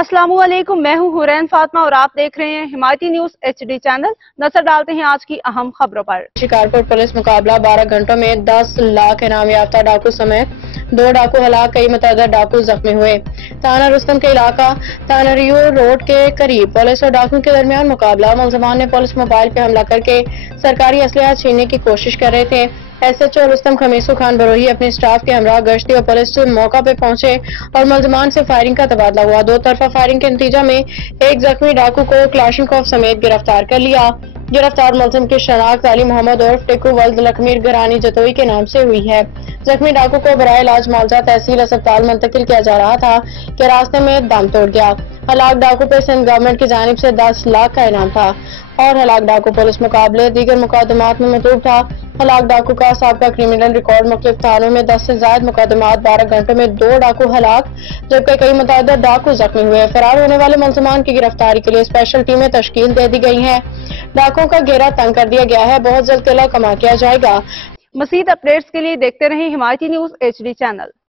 अस्सलामु अलैकुम, मैं हूं हुरैन फातिमा और आप देख रहे हैं हिमायती न्यूज HD चैनल। नजर डालते हैं आज की अहम खबरों पर। शिकारपुर पुलिस मुकाबला 12 घंटों में 10 लाख इनाम याफ्ता डाकू समेत 2 डाकू हलाक, कई मुतअद्दिद डाकू जख्मी हुए। थाना रुस्तम के इलाका तानरियो रोड के करीब पुलिस और डाकू के दरमियान मुकाबला। मुलजमान ने पुलिस मोबाइल पे हमला करके सरकारी असलहा छीनने की कोशिश कर रहे थे। SHO रुस्तम खमीसू खान बरोही अपने स्टाफ के हमरा गश्ती और पुलिस मौका पे पहुंचे और मुलजमान से फायरिंग का तबादला हुआ। दो तरफा फायरिंग के नतीजा में एक जख्मी डाकू को क्लाशनकोव समेत गिरफ्तार कर लिया। गिरफ्तार मुलजिम की शनाख्त अली मोहम्मद और टिकू वल्द लखमीर गरानी जतोई के नाम से हुई है। जख्मी डाकू को बराए इलाज मालजा तहसील अस्पताल मुंतकिल किया जा रहा था कि रास्ते में दम तोड़ गया। हलाक डाकू पे सिंध गवर्नमेंट की जानिब से 10 लाख का इनाम था और हलाक डाकू पुलिस मुकाबले दीगर मुकदमात में मतूब था। हलाक डाकू का साबका क्रिमिनल रिकॉर्ड मुख्तलिफ थानों में 10 से ज्यादा मुकदमात, 12 घंटों में 2 डाकू हलाक जबकि कई मुतअद्दिद डाकू जख्मी हुए। फरार होने वाले मुलजमान की गिरफ्तारी के लिए स्पेशल टीमें तश्कील दे दी गई हैं। डाकुओं का घेरा तंग कर दिया गया है। बहुत जल्द किला कमा किया जाएगा। मज़ीद अपडेट्स के लिए देखते रहें हिमायती न्यूज HD चैनल।